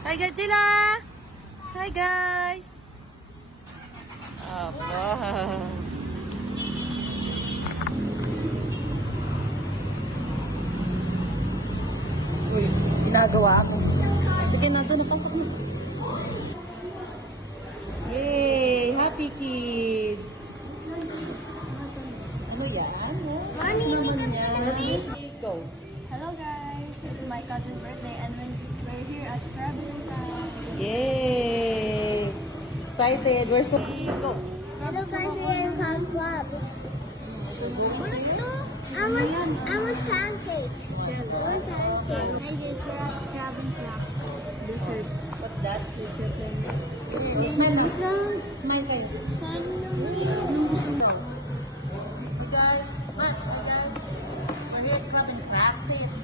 Hi Godzilla! Hi guys! Aba! Uy, ginagawa mo. Sige na, doon napasok mo. Yay! Happy kids! Ano yan? Mommy, Naman yan. Go. hello guys, it's my cousin's birthday and we're here at Traveling Park. Yay! Excited. We're so... Go. Hello guys, we are in Park Club. I want pancakes. I want pancakes. I just got Traveling Park. Dessert. What's that? Smile guys. Guys, what? Guys, we're here at Crab and Crab. Say it.